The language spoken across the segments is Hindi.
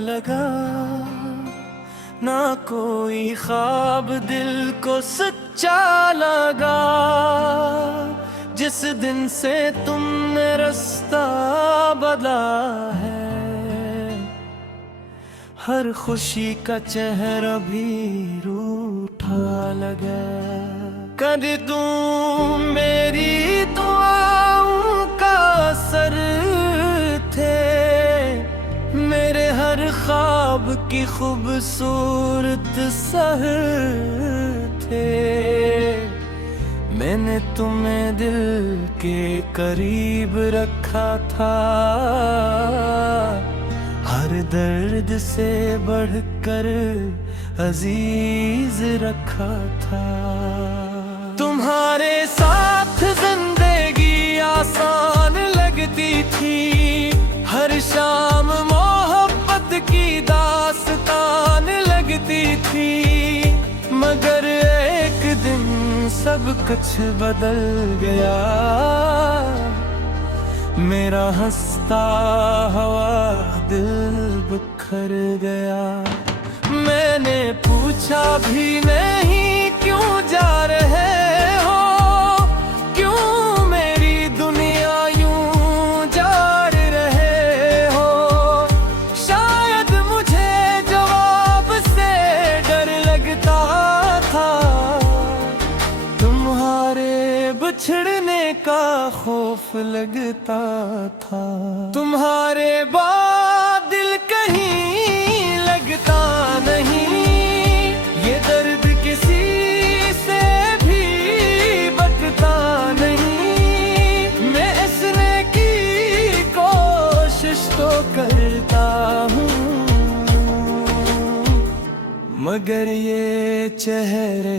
लगा, ना कोई ख्वाब दिल को सच्चा लगा। जिस दिन से तुमने रास्ता बदला है, हर खुशी का चेहरा भी रूठा लगा। कर दूं मेरी दुआओं का असर थे, मेरे हर ख्वाब की खूबसूरत सहर थे। मैंने तुम्हें दिल के करीब रखा था, हर दर्द से बढ़कर अजीज रखा था। तुम्हारे साथ जिंदगी आसान लगती थी, हर शाम मोहब्बत की दास्तान लगती थी। मगर एक दिन सब कुछ बदल गया, मेरा हंसता हुआ दिल बिखर गया। मैंने पूछा भी नहीं क्यों जा रहे हो, क्यों मेरी दुनिया यूं जार रहे हो। शायद मुझे जवाब से डर लगता था, तुम्हारे बिछड़ने का खौफ लगता था। तुम्हारे बाद दिल कहीं लगता नहीं, ये दर्द किसी से भी बचता नहीं। मैं इसने की कोशिश तो करता हूँ, मगर ये चेहरे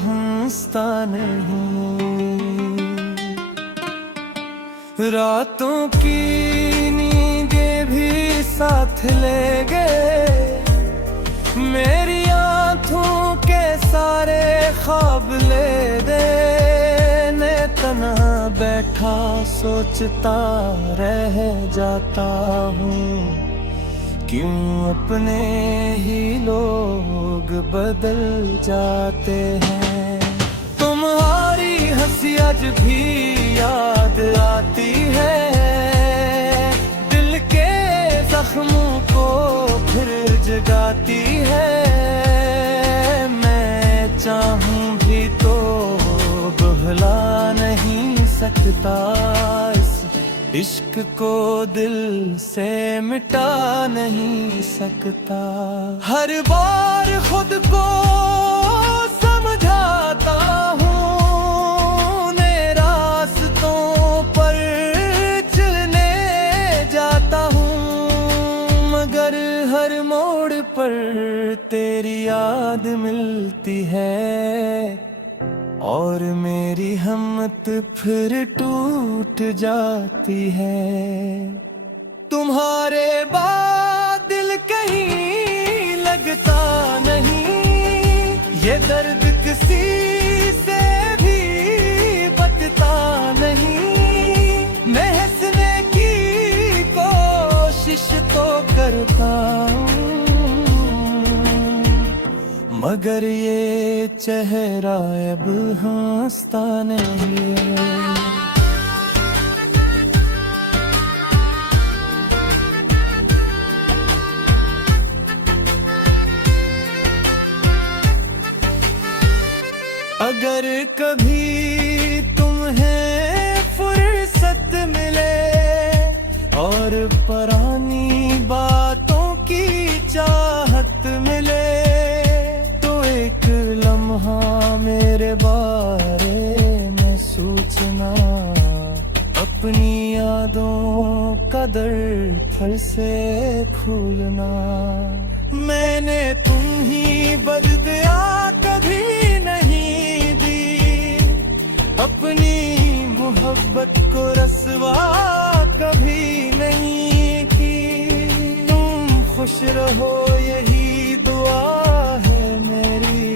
हंसता नहीं। रातों की नींदें भी साथ ले गए, मेरी आँखों के सारे ख्वाब ले दे। मैं तन्हा बैठा सोचता रह जाता हूँ, क्यों अपने ही लोग बदल जाते हैं। तुम्हारी हंसी आज भी याद आती है, दिल के जख्मों को फिर जगाती है। मैं चाहूं भी तो बहला नहीं सकता, इस इश्क को दिल से मिटा नहीं सकता। हर बार खुद को समझाता हूँ, नए रास्तों पर चलने जाता हूँ। मगर हर मोड़ पर तेरी याद मिलती है, और मेरी हिम्मत फिर टूट जाती है। तुम्हारे बाद दिल कहीं लगता नहीं, ये दर्द किसी से भी बचता नहीं। मैं हंसने की कोशिश तो करता हूँ, मगर ये चेहरा अब हंसता नहीं है। अगर कभी तुम्हें फुर्सत मिले और पुरानी बातों की चाहत मिले, तो एक लम्हा मेरे बारे में सोचना, अपनी यादों का दर फिर से खोलना। मैंने तुम ही बददिया कभी नहीं दी, अपनी मोहब्बत को रस्वा कभी नहीं की। तुम खुश रहो यही दुआ है मेरी,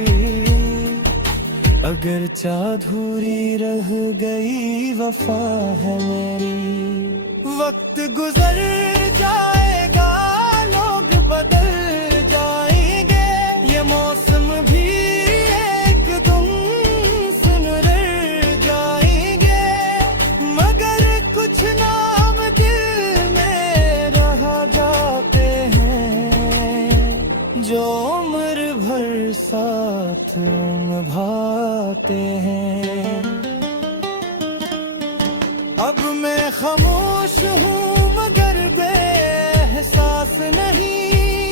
अगर चाधुरी रह गई वफा है मेरी। वक्त गुजर जाएगा, लोग निभाते हैं। अब मैं खामोश हूँ मगर बेएहसास नहीं,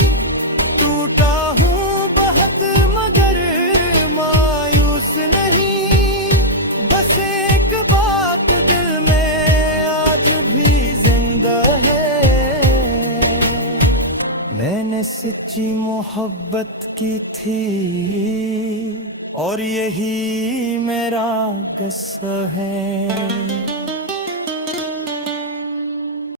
टूटा हूँ बहुत मगर मायूस नहीं। बस एक बात दिल में आज भी जिंदा है, मैंने सच्ची मोहब्बत की थी और यही मेरा गस्सा है।